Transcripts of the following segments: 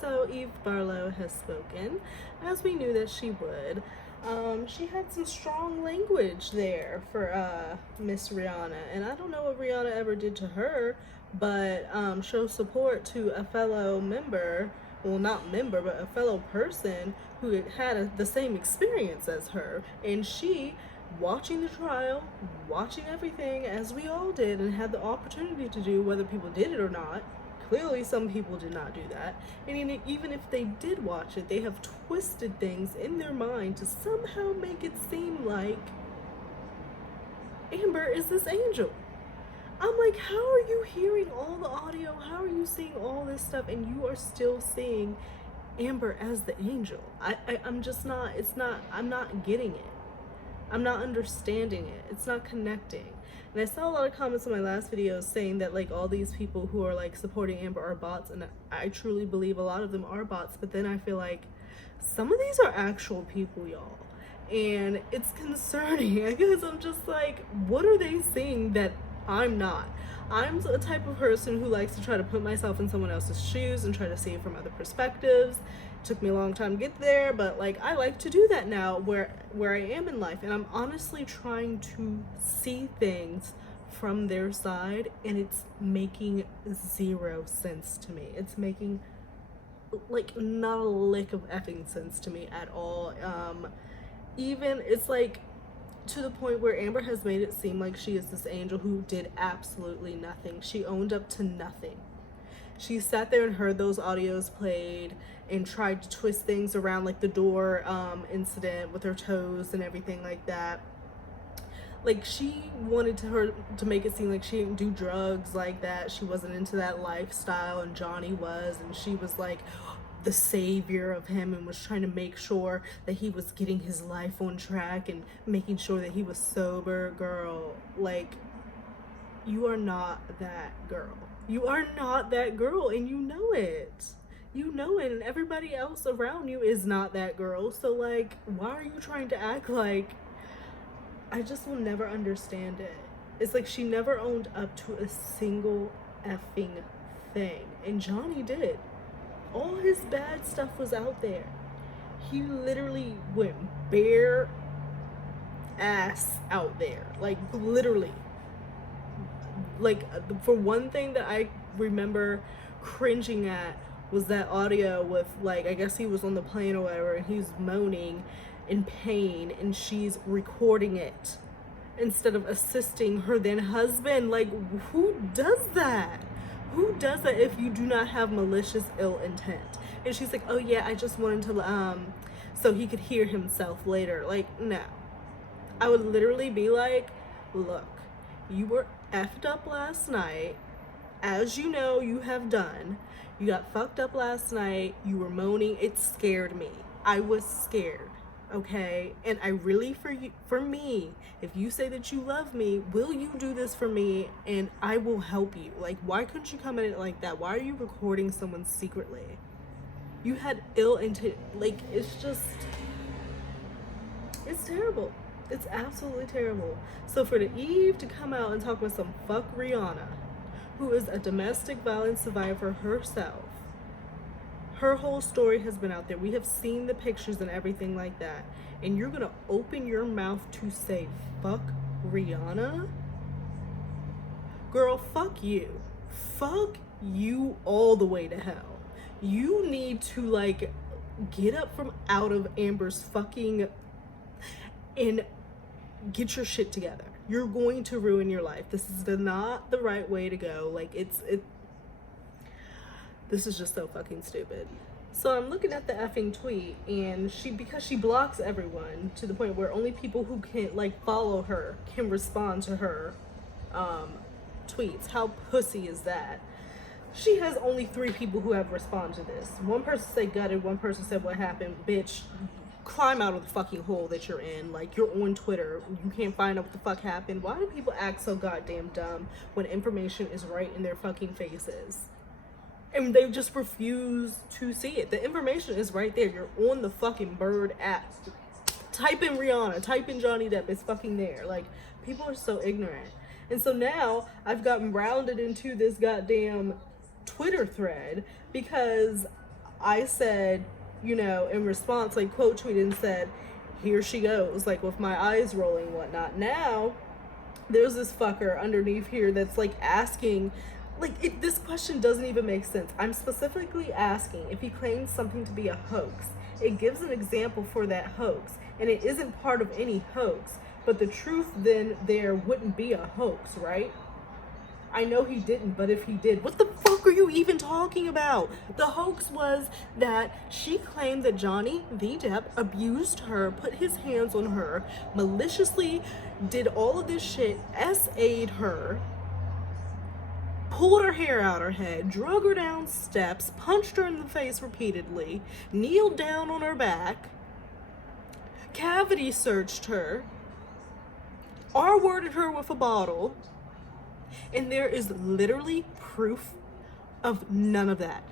So Eve Barlow has spoken, as we knew that she would. She had some strong language there for Miss Rihanna, and I don't know what Rihanna ever did to her, but show support to a fellow member, well, not member, but a fellow person who had the same experience as her, and she, watching the trial, watching everything as we all did, and had the opportunity to do, whether people did it or not. Clearly, some people did not do that. And even if they did watch it, they have twisted things in their mind to somehow make it seem like Amber is this angel. I'm like, how are you hearing all the audio? How are you seeing all this stuff and you are still seeing Amber as the angel? I'm just not, I'm not getting it. I'm not understanding it. It's not connecting. And I saw a lot of comments on my last video saying that like all these people who are like supporting Amber are bots, and I truly believe a lot of them are bots, but then I feel like some of these are actual people, y'all. And it's concerning because I'm just like, what are they seeing that I'm not? I'm the type of person who likes to try to put myself in someone else's shoes and try to see it from other perspectives. It took me a long time to get there, but like I like to do that now where I am in life, and I'm honestly trying to see things from their side, and it's making zero sense to me. It's making like not a lick of effing sense to me at all. Even it's like to the point where Amber has made it seem like she is this angel who did absolutely nothing. She owned up to nothing. She sat there and heard those audios played and tried to twist things around, like the door incident with her toes and everything like that. Like she wanted her to make it seem like she didn't do drugs like that. She wasn't into that lifestyle, and Johnny was, and she was like the savior of him and was trying to make sure that he was getting his life on track and making sure that he was sober. Girl, like, you are not that girl. You are not that girl, and you know it. You know it, and everybody else around you is not that girl. So like, why are you trying to act like? I just will never understand it. It's like she never owned up to a single effing thing, and Johnny did. All his bad stuff was out there. He literally went bare ass out there, like literally. Like, for one thing that I remember cringing at was that audio with, like, I guess he was on the plane or whatever, and he's moaning in pain, and she's recording it instead of assisting her then husband. Like, who does that? Who does that if you do not have malicious ill intent? And she's like, oh yeah, I just wanted to so he could hear himself later. Like, no. I would literally be like, look, you were effed up last night, as you know you have done. You got fucked up last night. You were moaning. It scared me. I was scared. Okay, and I really, for me, if you say that you love me, will you do this for me, and I will help you? Like, why couldn't you come at it like that? Why are you recording someone secretly? You had ill intent. Like, it's terrible. It's absolutely terrible. So for the Eve to come out and talk with some fuck Rihanna, who is a domestic violence survivor herself, her whole story has been out there. We have seen the pictures and everything like that. And you're gonna open your mouth to say fuck Rihanna? Girl, fuck you. Fuck you all the way to hell. You need to like get up from out of Amber's fucking and get your shit together. You're going to ruin your life. This is not the right way to go. Like, this is just so fucking stupid. So I'm looking at the effing tweet, and because she blocks everyone to the point where only people who can like follow her can respond to her tweets. How pussy is that? She has only 3 people who have responded to this. One person said gutted, one person said what happened. Bitch, climb out of the fucking hole that you're in. Like, you're on Twitter, you can't find out what the fuck happened. Why do people act so goddamn dumb when information is right in their fucking faces? And they just refuse to see it. The information is right there. You're on the fucking Bird app. Type in Rihanna, type in Johnny Depp, it's fucking there. Like, people are so ignorant. And so now I've gotten rounded into this goddamn Twitter thread because I said, you know, in response, like, quote tweeted and said, here she goes, like, with my eyes rolling and whatnot. Now, there's this fucker underneath here that's, like, asking, like, this question doesn't even make sense. I'm specifically asking if he claims something to be a hoax. It gives an example for that hoax, and it isn't part of any hoax. But the truth then there wouldn't be a hoax, right? I know he didn't, but if he did, what the fuck are you even talking about? The hoax was that she claimed that Johnny V. Depp abused her, put his hands on her, maliciously did all of this shit, SA'd her, pulled her hair out her head, drug her down steps, punched her in the face repeatedly, kneeled down on her back, cavity searched her, R-worded her with a bottle. And there is literally proof of none of that.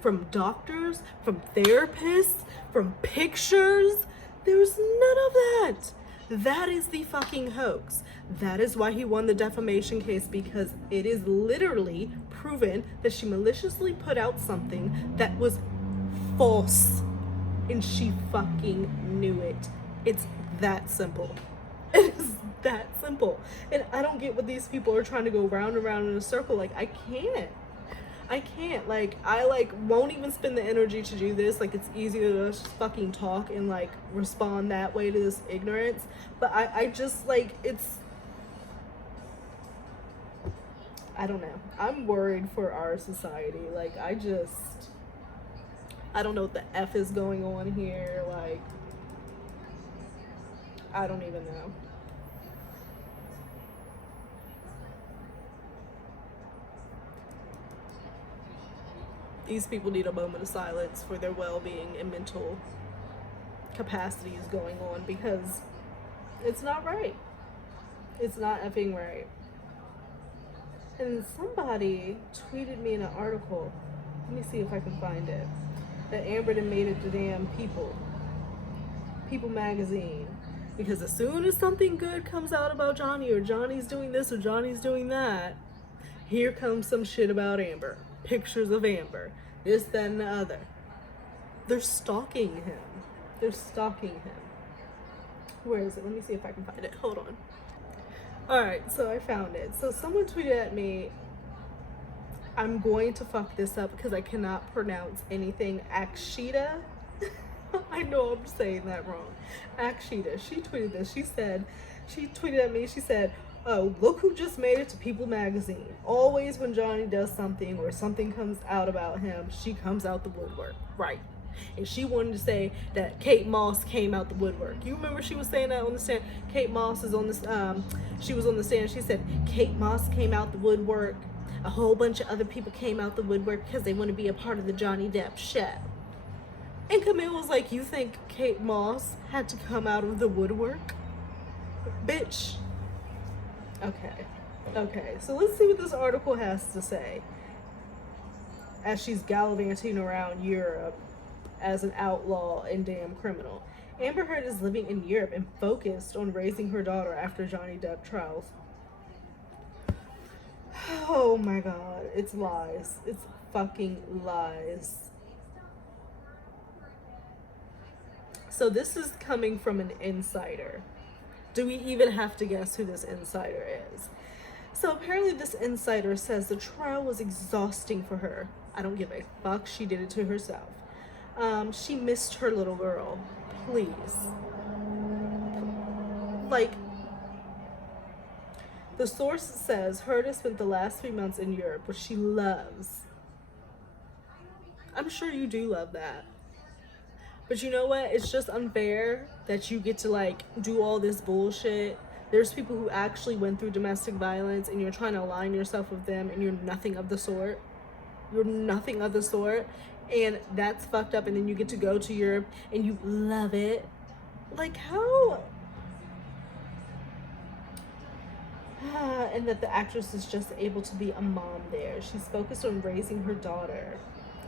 From doctors, from therapists, from pictures. There's none of that. That is the fucking hoax. That is why he won the defamation case, because it is literally proven that she maliciously put out something that was false. And she fucking knew it. It's that simple. It is that simple. And I don't get what these people are trying to go round and round in a circle. Like, I can't. Like, I, like, won't even spend the energy to do this. Like, it's easier to just fucking talk and, like, respond that way to this ignorance. But I just, like, it's... I don't know. I'm worried for our society. Like, I don't know what the F is going on here. Like, I don't even know. These people need a moment of silence for their well-being and mental capacities going on, because it's not right. It's not effing right. And somebody tweeted me in an article, let me see if I can find it, that Amber done made it to damn People magazine. Because as soon as something good comes out about Johnny, or Johnny's doing this or Johnny's doing that, here comes some shit about Amber. Pictures of Amber. This, that, and the other. They're stalking him. Where is it? Let me see if I can find it. Hold on. Alright, so I found it. So someone tweeted at me, I'm going to fuck this up because I cannot pronounce anything. Akshita. I know I'm saying that wrong. Akshita. She tweeted this. She tweeted at me, she said, oh, look who just made it to People magazine. Always when Johnny does something or something comes out about him, she comes out the woodwork. Right. And she wanted to say that Kate Moss came out the woodwork. You remember she was saying that on the stand? Kate Moss is on this, she was on the stand. She said, Kate Moss came out the woodwork. A whole bunch of other people came out the woodwork because they want to be a part of the Johnny Depp show. And Camille was like, you think Kate Moss had to come out of the woodwork? Bitch. Okay, so let's see what this article has to say as she's gallivanting around Europe as an outlaw and damn criminal. Amber Heard is living in Europe and focused on raising her daughter after Johnny Depp trials. Oh my god, it's lies. It's fucking lies. So this is coming from an insider. Do we even have to guess who this insider is? So apparently this insider says the trial was exhausting for her. I don't give a fuck. She did it to herself. She missed her little girl. Please. Like, the source says Heard has spent the last 3 months in Europe, which she loves. I'm sure you do love that. But you know what? It's just unfair that you get to, like, do all this bullshit. There's people who actually went through domestic violence and you're trying to align yourself with them and you're nothing of the sort. You're nothing of the sort. And that's fucked up. And then you get to go to Europe and you love it. Like, how? And that the actress is just able to be a mom there. She's focused on raising her daughter.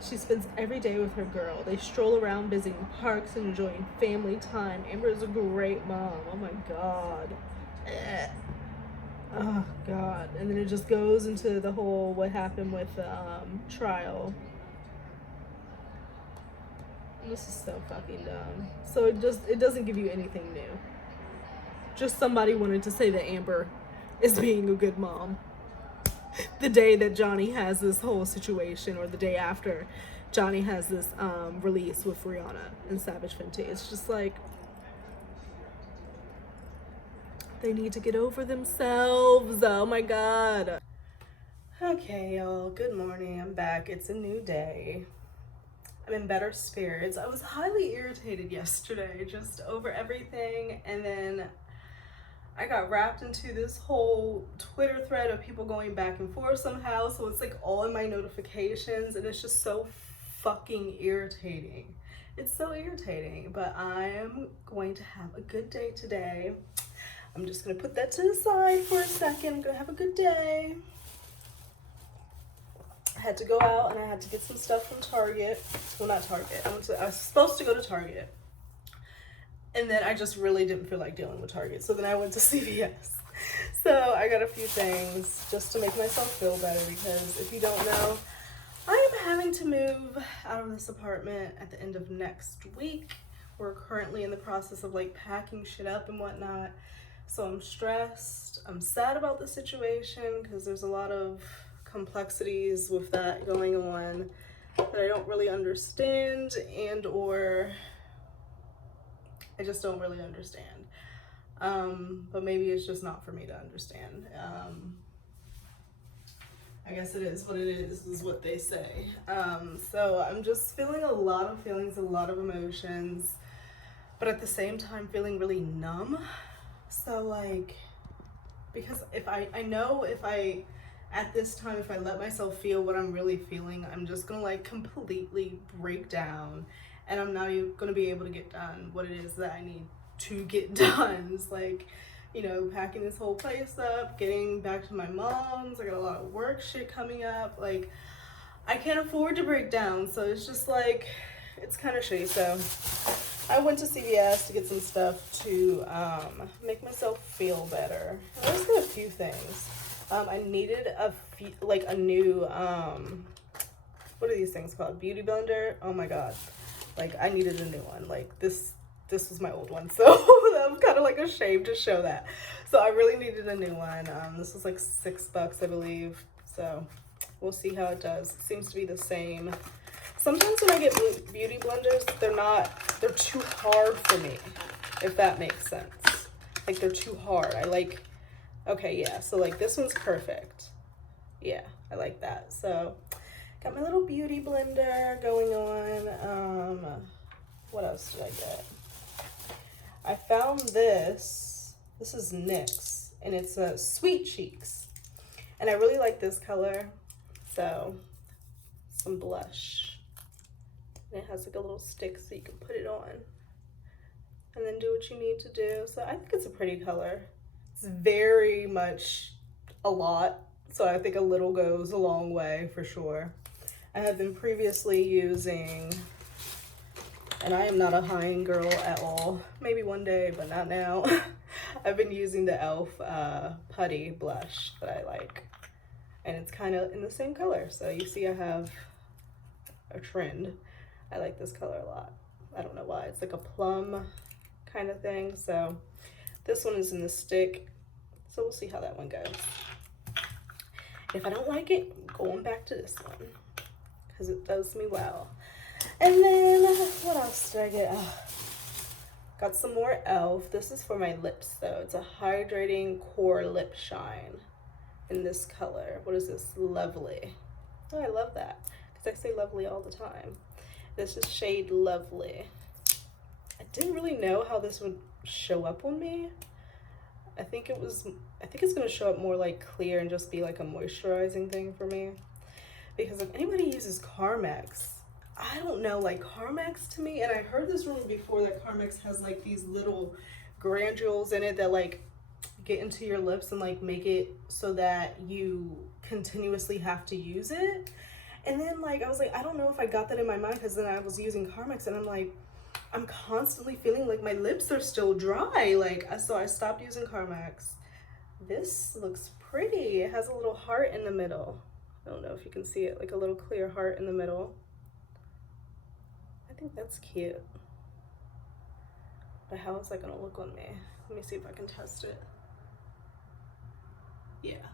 She spends every day with her girl. They stroll around visiting parks and enjoying family time. Amber is a great mom. Oh my god. Oh god. And then it just goes into the whole what happened with the trial. This is so fucking dumb. So it doesn't give you anything new. Just somebody wanted to say that Amber is being a good mom. The day that Johnny has this whole situation, or the day after Johnny has this release with Rihanna and Savage Fenty, it's just like, they need to get over themselves. Oh my god. Okay, y'all, good morning. I'm back. It's a new day. I'm in better spirits. I was highly irritated yesterday just over everything, and then I got wrapped into this whole Twitter thread of people going back and forth somehow, so it's like all in my notifications, and it's just so fucking irritating. It's so irritating, but I am going to have a good day today. I'm just gonna put that to the side for a second. I'm gonna have a good day. I had to go out and I had to get some stuff from Target. Well, not Target. I was supposed to go to Target. And then I just really didn't feel like dealing with Target. So then I went to CVS. So I got a few things just to make myself feel better, because if you don't know, I am having to move out of this apartment at the end of next week. We're currently in the process of like packing shit up and whatnot. So I'm stressed. I'm sad about the situation because there's a lot of complexities with that going on that I don't really understand, and or I just don't really understand. But maybe it's just not for me to understand. I guess it is what it is what they say. So I'm just feeling a lot of feelings, a lot of emotions, but at the same time feeling really numb. So like, because I know if I at this time, if I let myself feel what I'm really feeling, I'm just gonna like completely break down, and I'm not even gonna be able to get done what it is that I need to get done. It's like, you know, packing this whole place up, getting back to my mom's. I got a lot of work shit coming up. Like, I can't afford to break down, so it's just like, it's kind of shitty. So I went to CVS to get some stuff to make myself feel better. I just got a few things. I needed a new, what are these things called? Beauty blender. Oh my god. Like, I needed a new one. Like, this was my old one, so I'm kind of like ashamed to show that. So I really needed a new one. This was like $6, I believe. So we'll see how it does. It seems to be the same. Sometimes when I get beauty blenders, they're too hard for me, if that makes sense. Like, they're too hard. Okay, yeah, so like this one's perfect. Yeah, I like that. So got my little beauty blender going on. What else did I get? I found this. This is NYX, and it's a Sweet Cheeks. And I really like this color. So some blush. And it has like a little stick so you can put it on and then do what you need to do. So I think it's a pretty color. It's very much a lot, so I think a little goes a long way for sure. I have been previously using, and I am not a high-end girl at all, maybe one day, but not now. I've been using the e.l.f. Putty blush that I like, and it's kind of in the same color. So you see I have a trend. I like this color a lot. I don't know why. It's like a plum kind of thing. So this one is in the stick, so we'll see how that one goes. If I don't like it, I'm going back to this one because it does me well. And then what else did I get? Got some more e.l.f. This is for my lips though. It's a hydrating core lip shine in this color. What is this? Lovely. Oh, I love that because I say lovely all the time. This is shade Lovely. I didn't really know how this would show up on me. I think it's gonna show up more like clear and just be like a moisturizing thing for me. Because if anybody uses Carmex, I don't know, like Carmex to me, and I heard this rumor before that Carmex has like these little granules in it that like get into your lips and like make it so that you continuously have to use it. And then like I was like, I don't know if I got that in my mind, because then I was using Carmex and I'm like, I'm constantly feeling like my lips are still dry. Like, so I stopped using Carmex. This looks pretty. It has a little heart in the middle. I don't know if you can see it, like a little clear heart in the middle. I think that's cute. But how is that gonna look on me? Let me see if I can test it. Yeah,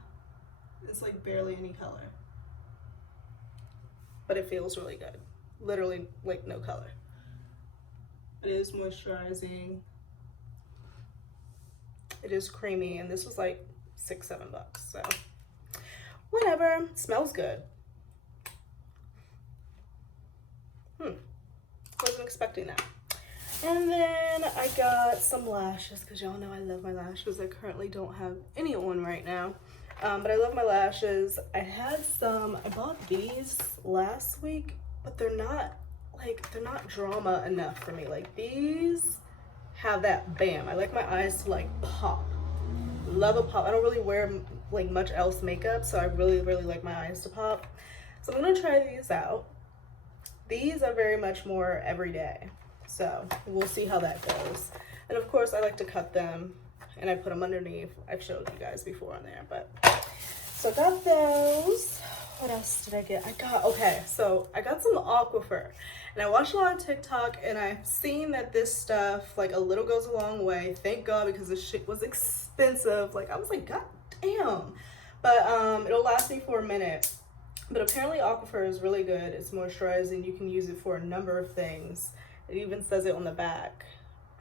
it's like barely any color. But it feels really good. Literally like no color. It is moisturizing. It is creamy, and this was like $6-7, so whatever. Smells good. Wasn't expecting that. And then I got some lashes, because y'all know I love my lashes. I currently don't have any on right now, but I love my lashes. I bought these last week, but they're not drama enough for me. Like, these have that bam. I like my eyes to like pop. Love a pop. I don't really wear like much else makeup, so I really like my eyes to pop. So I'm gonna try these out. These are very much more everyday, so we'll see how that goes. And of course, I like to cut them, and I put them underneath. I've showed you guys before on there, but so I got those. What else did I get? So I got some Aquifer, and I watched a lot of TikTok, and I've seen that this stuff, like, a little goes a long way. Thank God, because this shit was expensive. Like, I was like, God damn. But it'll last me for a minute. But apparently Aquifer is really good. It's moisturizing. You can use it for a number of things. It even says it on the back.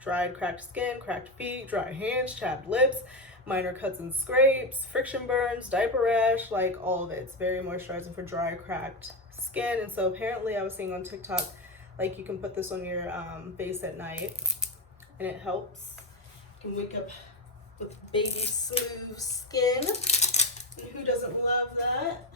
Dried, cracked skin, cracked feet, dry hands, chapped lips, minor cuts and scrapes, friction burns, diaper rash, like all of it. It's very moisturizing for dry, cracked skin. And so apparently I was seeing on TikTok, like, you can put this on your face at night, and it helps. You can wake up with baby smooth skin. And who doesn't love that?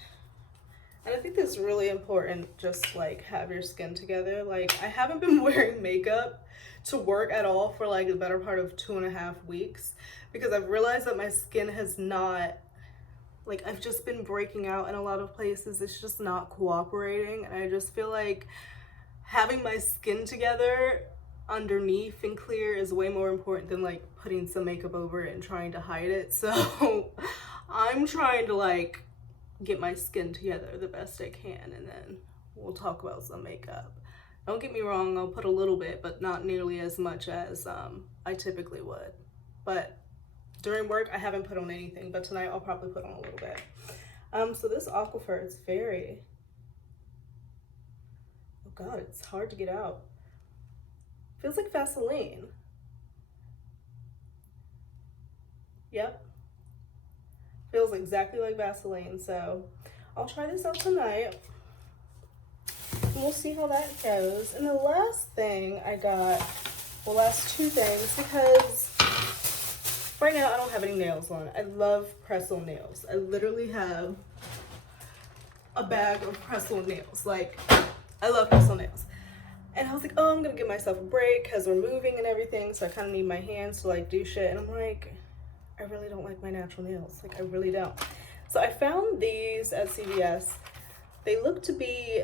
And I think it's really important, just like have your skin together. Like, I haven't been wearing makeup to work at all for like the better part of 2.5 weeks, because I've realized that my skin has not, like, I've just been breaking out in a lot of places. It's just not cooperating. And I just feel like having my skin together underneath and clear is way more important than like putting some makeup over it and trying to hide it. So I'm trying to like get my skin together the best I can, and then we'll talk about some makeup. Don't get me wrong, I'll put a little bit, but not nearly as much as I typically would. But during work, I haven't put on anything, but tonight I'll probably put on a little bit. So this Aquifer, it's very, oh God, it's hard to get out. Feels like Vaseline. Yep. Feels exactly like Vaseline. So I'll try this out tonight. And we'll see how that goes. And the last thing I got, well, last two things, because right now I don't have any nails on. I love press-on nails. I literally have a bag of press-on nails. Like, I love press-on nails. And I was like, oh, I'm gonna give myself a break because we're moving and everything, so I kind of need my hands to like do shit. And I'm like, I really don't like my natural nails. Like, I really don't. So I found these at CVS. They look to be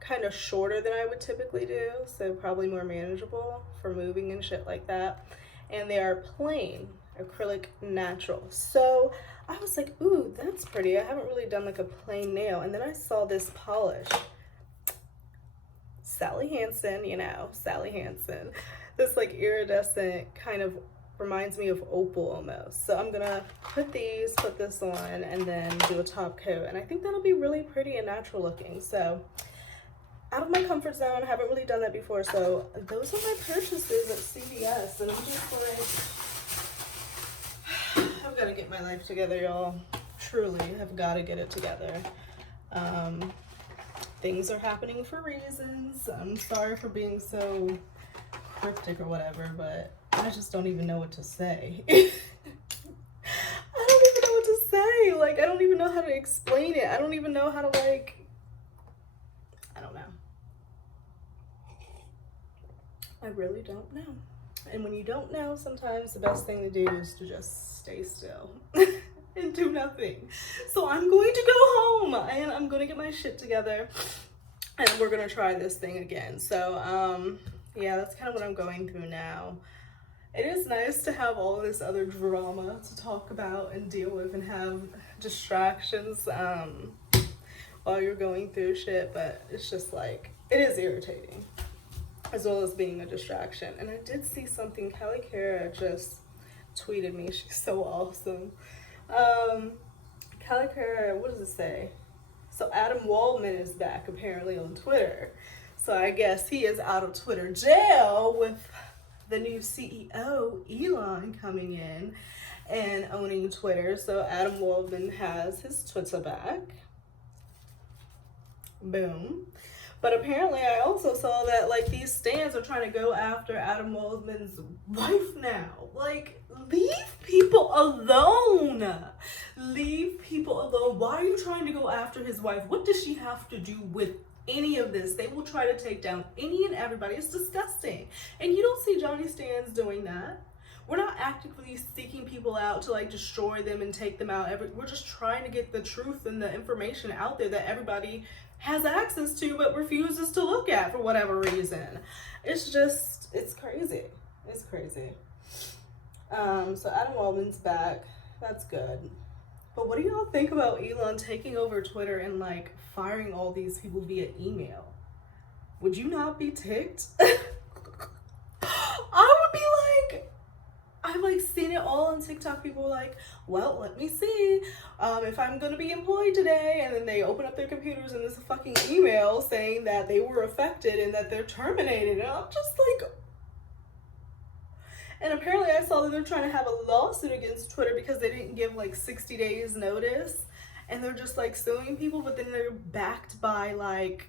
kind of shorter than I would typically do, so probably more manageable for moving and shit like that. And they are plain acrylic natural. So I was like, ooh, that's pretty. I haven't really done like a plain nail. And then I saw this polish. Sally Hansen, you know, Sally Hansen. This like iridescent kind of reminds me of opal almost. So I'm gonna put this on, and then do a top coat. And I think that'll be really pretty and natural looking. So out of my comfort zone, I haven't really done that before. So those are my purchases at CVS. And I'm just like, I've got to get my life together, y'all. Truly, I've got to get it together. Things are happening for reasons. I'm sorry for being so cryptic or whatever, but I just don't even know what to say. I don't even know what to say. Like, I don't even know how to explain it. I don't even know how to, like, I don't know. I really don't know. And when you don't know, sometimes the best thing to do is to just stay still and do nothing. So I'm going to go home and I'm going to get my shit together, and we're going to try this thing again. So, yeah, that's kind of what I'm going through now. It is nice to have all this other drama to talk about and deal with and have distractions while you're going through shit, but it's just like, it is irritating. as well as being a distraction. And I did see something, Kelly Kara just tweeted me. She's so awesome. Kelly Kara, what does it say? So Adam Waldman is back apparently on Twitter. So I guess he is out of Twitter jail with the new CEO, Elon, coming in and owning Twitter. So Adam Waldman has his Twitter back. Boom. But apparently I also saw that like these stands are trying to go after Adam Waldman's wife now. Like, leave people alone. Leave people alone. Why are you trying to go after his wife? What does she have to do with any of this? They will try to take down any and everybody. It's disgusting. And you don't see Johnny Stans doing that. We're not actively seeking people out to like destroy them and take them out. We're just trying to get the truth and the information out there that everybody has access to but refuses to look at for whatever reason. It's just, it's crazy. It's crazy. So Adam Waldman's back. That's good. But what do y'all think about Elon taking over Twitter and like firing all these people via email? Would you not be ticked? I would be like, I've like seen it all on TikTok. People are like, well, let me see if I'm gonna be employed today, and then they open up their computers and there's a fucking email saying that they were affected and that they're terminated, and I'm just like, and apparently I saw that they're trying to have a lawsuit against Twitter because they didn't give like 60 days notice, and they're just like suing people, but then they're backed by like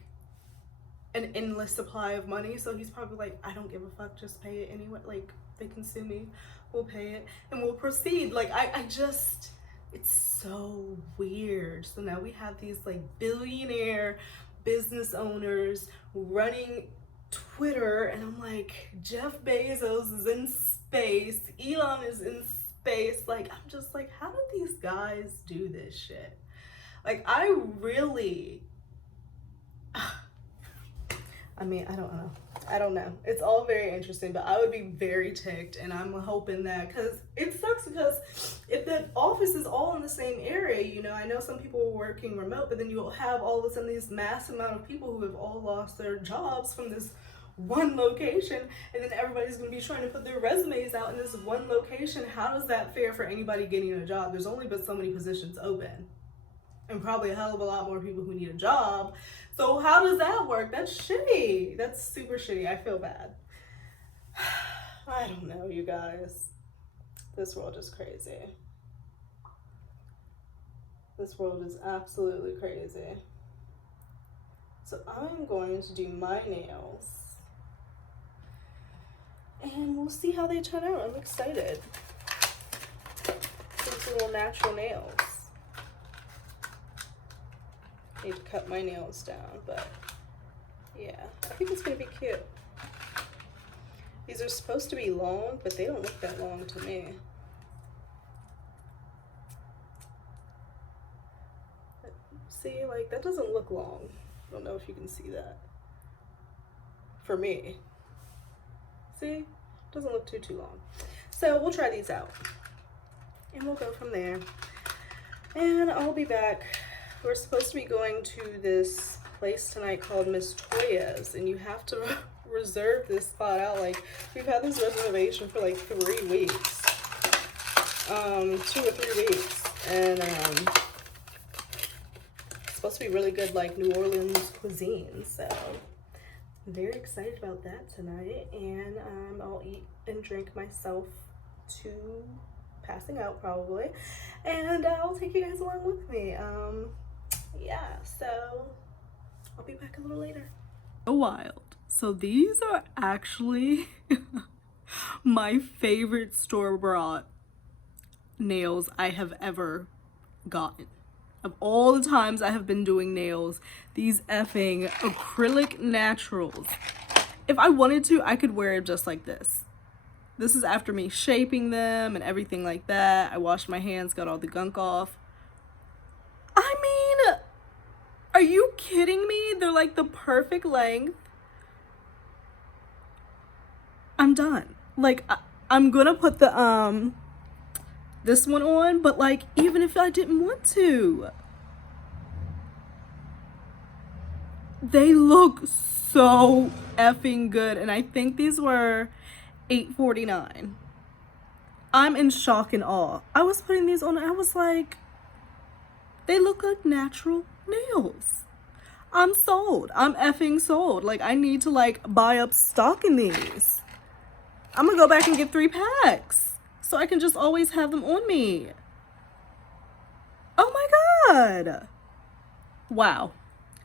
an endless supply of money. So he's probably like, I don't give a fuck, just pay it anyway. Like, they can sue me, we'll pay it and we'll proceed. Like, I just, it's so weird. So now we have these like billionaire business owners running Twitter, and I'm like, Jeff Bezos is in space, Elon is in space. Like, I'm just like, how do these guys do this shit? Like, I really, I mean, I don't know. It's all very interesting, but I would be very ticked, and I'm hoping that, because it sucks, because if the office is all in the same area, you know, I know some people are working remote, but then you'll have all of a sudden these mass amount of people who have all lost their jobs from this one location, and then everybody's going to be trying to put their resumes out in this one location. How is that fair for anybody getting a job? There's only but so many positions open, and probably a hell of a lot more people who need a job. So how does that work? That's shitty. That's super shitty. I feel bad. I don't know, you guys. This world is crazy. This world is absolutely crazy. So I'm going to do my nails, and we'll see how they turn out. I'm excited. These little natural nails. Need to cut my nails down, but yeah, I think it's gonna be cute. These are supposed to be long, but they don't look that long to me. See, like, that doesn't look long. I don't know if you can see that. For me. See? Doesn't look too long. So we'll try these out, and we'll go from there. And I'll be back. We're supposed to be going to this place tonight called Miss Toya's, and you have to reserve this spot out. Like, we've had this reservation for like 3 weeks, 2 or 3 weeks, and it's supposed to be really good, like New Orleans cuisine. So I'm very excited about that tonight, and I'll eat and drink myself to passing out probably, and I'll take you guys along with me. Yeah, so I'll be back a little later. So wild. So these are actually my favorite store-bought nails I have ever gotten. Of all the times I have been doing nails, these effing acrylic naturals. If I wanted to, I could wear it just like this. This is after me shaping them and everything like that. I washed my hands, got all the gunk off. I mean, are you kidding me? They're like the perfect length. I'm done. Like, I'm gonna put the this one on, but like, even if I didn't want to, they look so effing good. And I think these were $8.49. I'm in shock and awe. I was putting these on and I was like, they look like natural nails. I'm sold. I'm effing sold. Like, I need to like buy up stock in these. I'm gonna go back and get 3 packs so I can just always have them on me. Oh my God. Wow.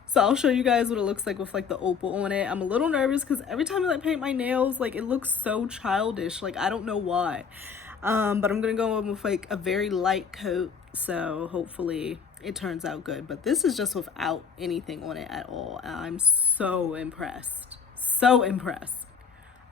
So I'll show you guys what it looks like with like the opal on it. I'm a little nervous because every time I paint my nails, like it looks so childish. Like, I don't know why. But I'm gonna go in with like a very light coat, so hopefully it turns out good. But this is just without anything on it at all. I'm so impressed. So impressed.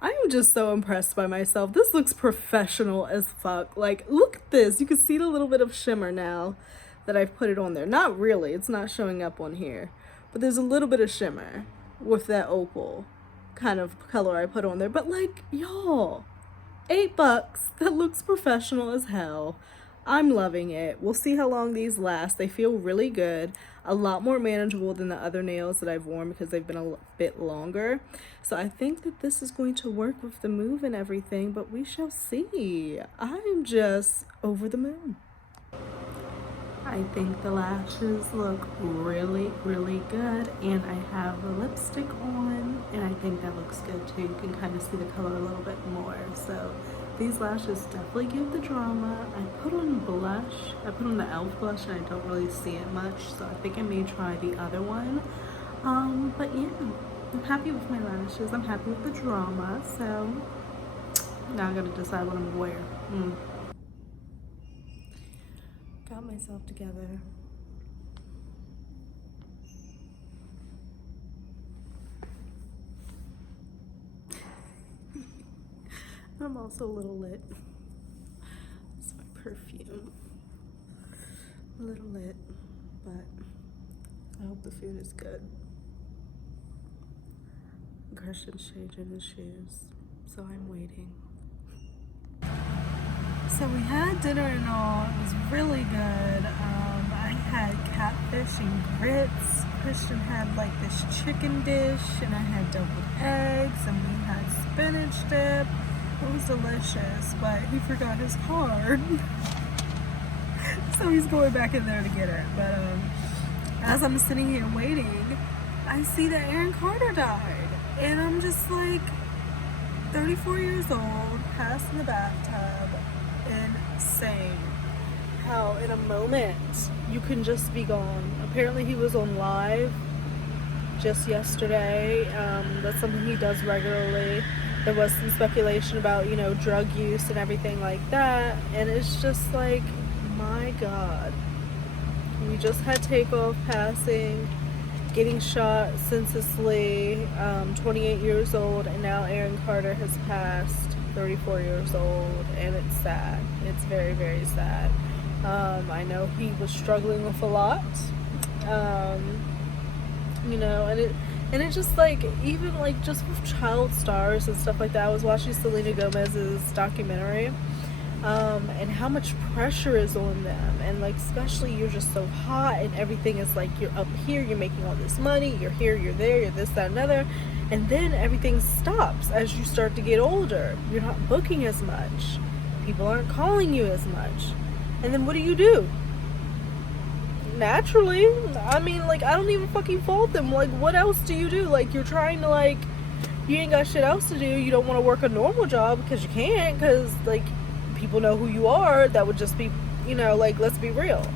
I am just so impressed by myself. This looks professional as fuck. Like, look at this. You can see the little bit of shimmer now that I've put it on there. Not really. It's not showing up on here. But there's a little bit of shimmer with that opal kind of color I put on there. But like, y'all, $8. That looks professional as hell. I'm loving it. We'll see how long these last. They feel really good. A lot more manageable than the other nails that I've worn because they've been a bit longer. So I think that this is going to work with the move and everything, but we shall see. I'm just over the moon. I think the lashes look really, really good, and I have the lipstick on, and I think that looks good too. You can kind of see the color a little bit more. So these lashes definitely give the drama. I put on blush. I put on the e.l.f. blush, and I don't really see it much, so I think I may try the other one. But yeah, I'm happy with my lashes. I'm happy with the drama, so now I gotta decide what I'm gonna wear. Got myself together. I'm also a little lit. It's my perfume. A little lit, but I hope the food is good. Christian's changing his shoes, so I'm waiting. So we had dinner and all. It was really good. I had catfish and grits. Christian had like this chicken dish, and I had deviled eggs, and we had spinach dip. It was delicious, but he forgot his card. So he's going back in there to get it. But as I'm sitting here waiting, I see that Aaron Carter died. And I'm just like, 34 years old, passed in the bathtub. Insane how in a moment you can just be gone. Apparently he was on live just yesterday. That's something he does regularly. There was some speculation about, you know, drug use and everything like that, and it's just like, my God. We just had Takeoff passing, getting shot senselessly, 28 years old, and now Aaron Carter has passed, 34 years old, and it's sad. It's very, very sad. I know he was struggling with a lot, you know, and it just like, even like just with child stars and stuff like that. I was watching Selena Gomez's documentary, and how much pressure is on them, and like, especially you're just so hot and everything is like, you're up here, you're making all this money, you're here, you're there, you're this, that, and another, and then everything stops as you start to get older. You're not booking as much, people aren't calling you as much, and then what do? Naturally, I mean, like, I don't even fucking fault them. Like, what else do you do? Like, you're trying to, like, you ain't got shit else to do. You don't want to work a normal job because you can't, because like, people know who you are. That would just be, you know, like, let's be real.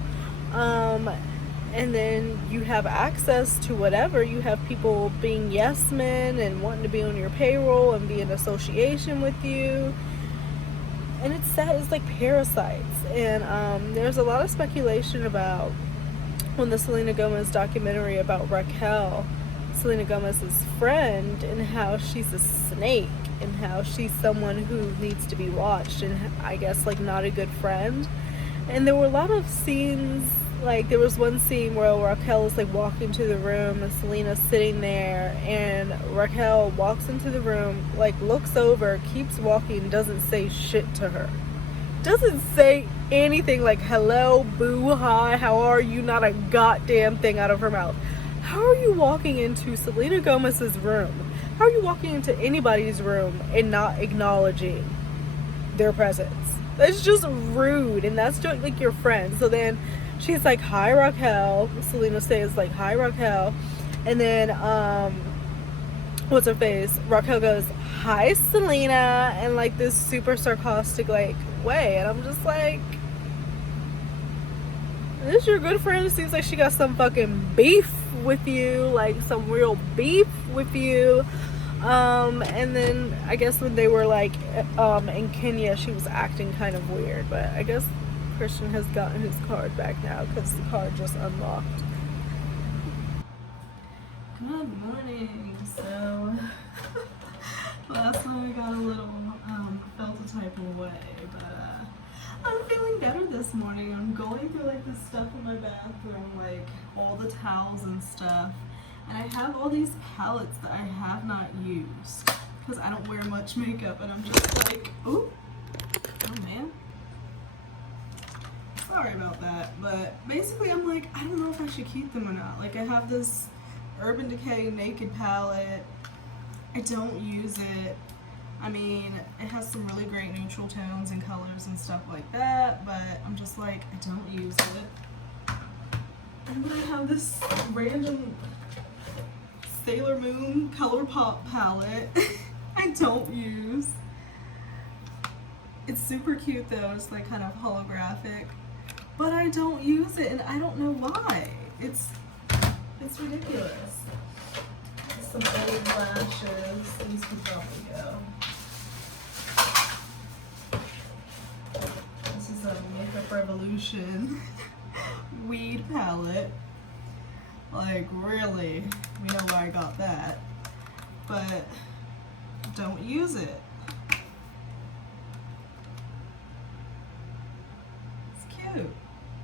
And then you have access to whatever. You have people being yes men and wanting to be on your payroll and be in association with you. And it's sad. It's like parasites. And there's a lot of speculation about, on the Selena Gomez documentary, about Raquel, Selena Gomez's friend, and how she's a snake, and how she's someone who needs to be watched, and I guess like not a good friend. And there were a lot of scenes, like there was one scene where Raquel is like walking to the room and Selena's sitting there, and Raquel walks into the room, like looks over, keeps walking, doesn't say shit to her. Doesn't say anything, like hello, boo, hi, how are you, not a goddamn thing out of her mouth. How are you walking into Selena Gomez's room? How are you walking into anybody's room and not acknowledging their presence? That's just rude, and that's just like your friend. So then she's like, "Hi, Raquel." Selena says like, "Hi, Raquel," and then what's her face? Raquel goes, "Hi, Selena," and like this super sarcastic like way, and I'm just like, this is your good friend. It seems like she got some fucking beef with you, like some real beef with you. And then I guess when they were like in Kenya, she was acting kind of weird, but I guess Christian has gotten his card back now because the card just unlocked. Good morning. So last night I got a little felt a type of way, but I'm feeling better this morning. I'm going through like the stuff in my bathroom, like all the towels and stuff. And I have all these palettes that I have not used because I don't wear much makeup, and I'm just like, ooh, oh man. Sorry about that, but basically I'm like, I don't know if I should keep them or not. Like I have this Urban Decay Naked palette. I don't use it. I mean, it has some really great neutral tones and colors and stuff like that, but I'm just like, I don't use it. And then I have this random Sailor Moon ColourPop palette I don't use. It's super cute though, it's like kind of holographic, but I don't use it and I don't know why. It's ridiculous. Some old lashes, these could probably go. This is a Makeup Revolution weed palette. Like really, we know why I got that, but don't use it. It's cute.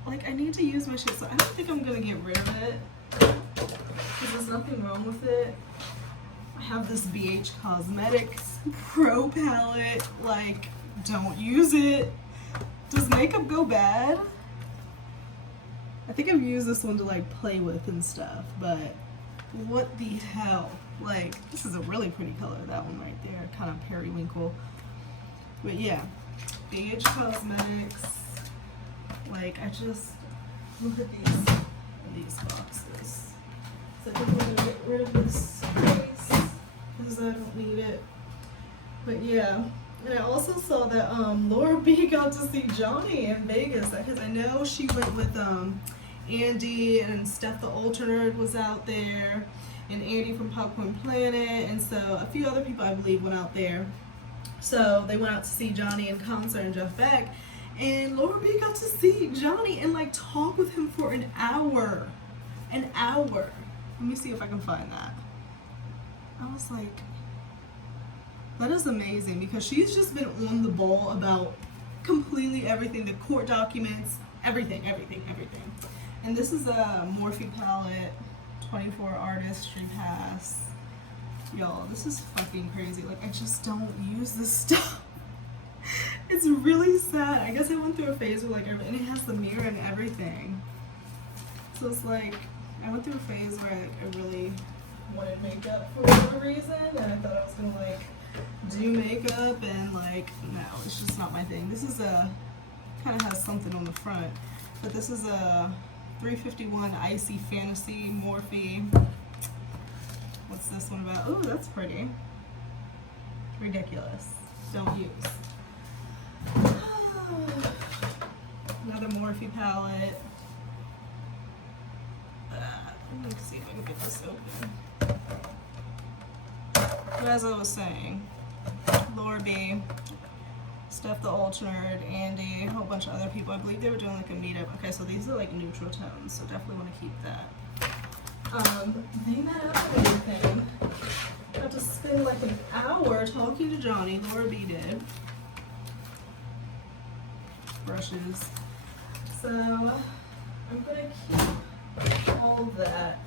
Like I need to use my shit, so I don't think I'm gonna get rid of it because there's nothing wrong with it. I have this BH Cosmetics Pro palette. Like, don't use it. Does makeup go bad? I think I've used this one to like play with and stuff, but what the hell? Like, this is a really pretty color, that one right there, kind of periwinkle. But yeah, BH Cosmetics. Like, I just look at these boxes. So I think I'm gonna get rid of this case because I don't need it. But yeah. And I also saw that Laura B got to see Johnny in Vegas because I know she went with Andy, and Steph the Ultra Nerd was out there, and Andy from Popcorn Planet, and so a few other people I believe went out there. So they went out to see Johnny in concert and Jeff Beck, and Laura B got to see Johnny and like talk with him for an hour. An hour. Let me see if I can find that. I was like, that is amazing because she's just been on the ball about completely everything, the court documents, everything. And this is a Morphe palette, 24 Artistry Pass. Y'all, this is fucking crazy. Like, I just don't use this stuff. It's really sad. I guess I went through a phase where like, and it has the mirror and everything. So it's like, I went through a phase where I really wanted makeup for whatever reason, and I thought I was gonna like do makeup, and like, no, it's just not my thing. This is a, kind of has something on the front, but this is a 351 Icy Fantasy Morphe. What's this one about? Oh, that's pretty. Ridiculous. Don't use. Another Morphe palette. Let me see if I can get this open. But as I was saying, Laura B, Steph the Ultra Nerd, Andy, a whole bunch of other people. I believe they were doing like a meetup. Okay, so these are like neutral tones, so definitely want to keep that. Hang that up and everything. I have to spend like an hour talking to Johnny. Laura B did. Brushes. So I'm gonna keep all of that,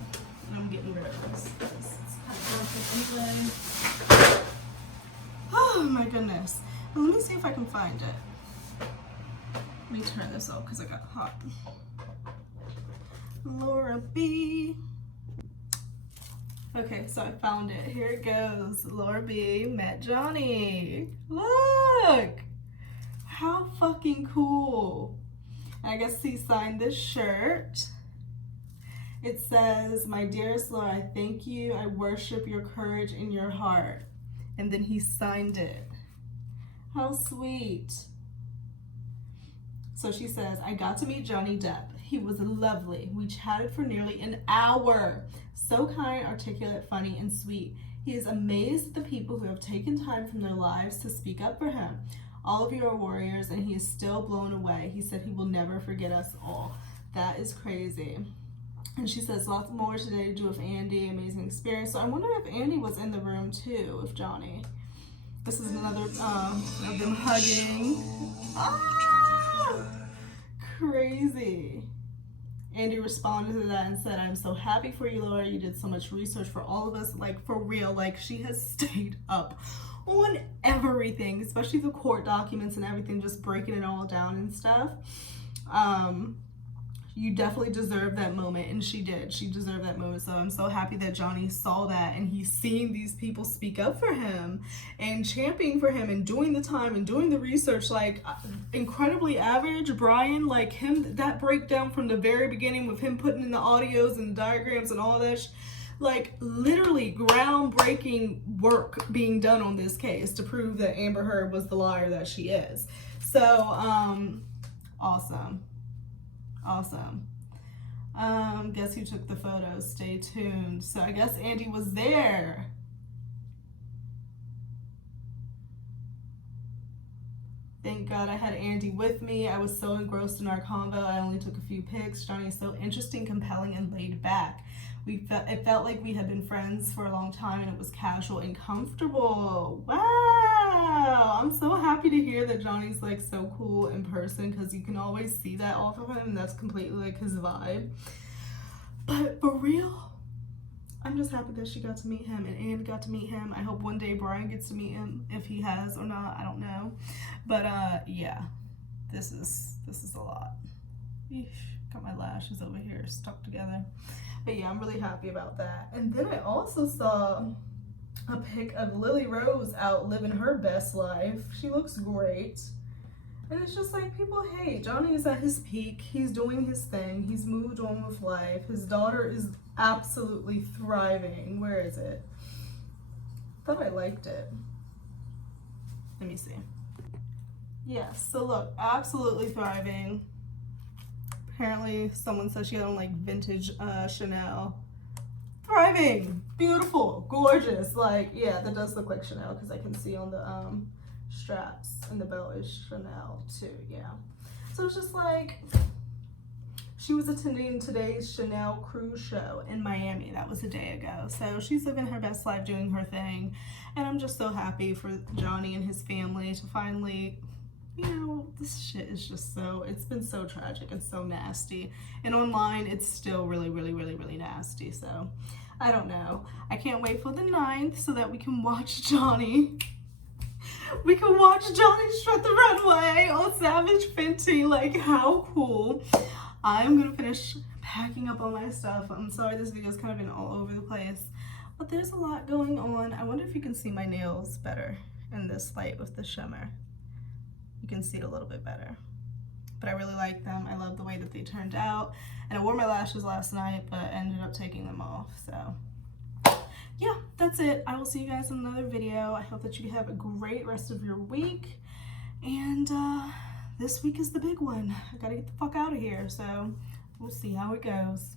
and I'm getting rid of this. It's kind of broken anyway. Oh my goodness. Well, let me see if I can find it. Let me turn this off because I got hot. Laura B. Okay, so I found it. Here it goes. Laura B met Johnny. Look! How fucking cool. I guess he signed this shirt. It says, "My dearest Laura, I thank you. I worship your courage in your heart." And then he signed it. How sweet. So she says, "I got to meet Johnny Depp. He was lovely. We chatted for nearly an hour. So kind, articulate, funny, and sweet. He is amazed at the people who have taken time from their lives to speak up for him. All of you are warriors, and he is still blown away. He said he will never forget us all." That is crazy. And she says, "Lots more today to do with Andy. Amazing experience." So I wonder if Andy was in the room too with Johnny. This is another of them hugging. Ah! Crazy. Andy responded to that and said, "I'm so happy for you, Laura. You did so much research for all of us." Like, for real, like, she has stayed up on everything, especially the court documents and everything, just breaking it all down and stuff. You definitely deserve that moment, and she did. She deserved that moment. So I'm so happy that Johnny saw that, and he's seeing these people speak up for him and championing for him and doing the time and doing the research. Like, incredibly average Brian, like him, that breakdown from the very beginning with him putting in the audios and the diagrams and all that, like, literally groundbreaking work being done on this case to prove that Amber Heard was the liar that she is. So, awesome. Awesome. Guess who took the photos? Stay tuned. So I guess Andy was there. Thank God I had Andy with me. I was so engrossed in our convo, I only took a few pics. Johnny is so interesting, compelling, and laid back. It felt like we had been friends for a long time, and it was casual and comfortable. Wow! I'm so happy to hear that Johnny's like so cool in person, because you can always see that off of him, and that's completely like his vibe. But for real, I'm just happy that she got to meet him and Anne got to meet him. I hope one day Brian gets to meet him, if he has or not, I don't know. But yeah, this is a lot. Eesh, got my lashes over here stuck together. But yeah, I'm really happy about that. And then I also saw a pic of Lily Rose out living her best life. She looks great. And it's just like, people hate. Johnny is at his peak. He's doing his thing. He's moved on with life. His daughter is absolutely thriving. Where is it? Thought I liked it. Let me see. Yes, so look, absolutely thriving. Apparently someone said she had on like vintage Chanel. Thriving, beautiful, gorgeous. Like, yeah, that does look like Chanel, because I can see on the straps, and the belt is Chanel too. Yeah, so it's just like, she was attending today's Chanel cruise show in Miami. That was a day ago. So she's living her best life, doing her thing, and I'm just so happy for Johnny and his family to finally, you know, this shit is just so, it's been so tragic and so nasty, and online it's still really, really, really, really nasty. So I don't know. I can't wait for the 9th so that we can watch Johnny. We can watch Johnny strut the runway on Savage Fenty. Like, how cool. I'm gonna finish packing up all my stuff. I'm sorry this video's kind of been all over the place, but there's a lot going on. I wonder if you can see my nails better in this light with the shimmer. You can see it a little bit better, but I really like them. I love the way that they turned out, and I wore my lashes last night, but I ended up taking them off. So yeah, that's it. I will see you guys in another video. I hope that you have a great rest of your week, and this week is the big one. I gotta get the fuck out of here, so we'll see how it goes.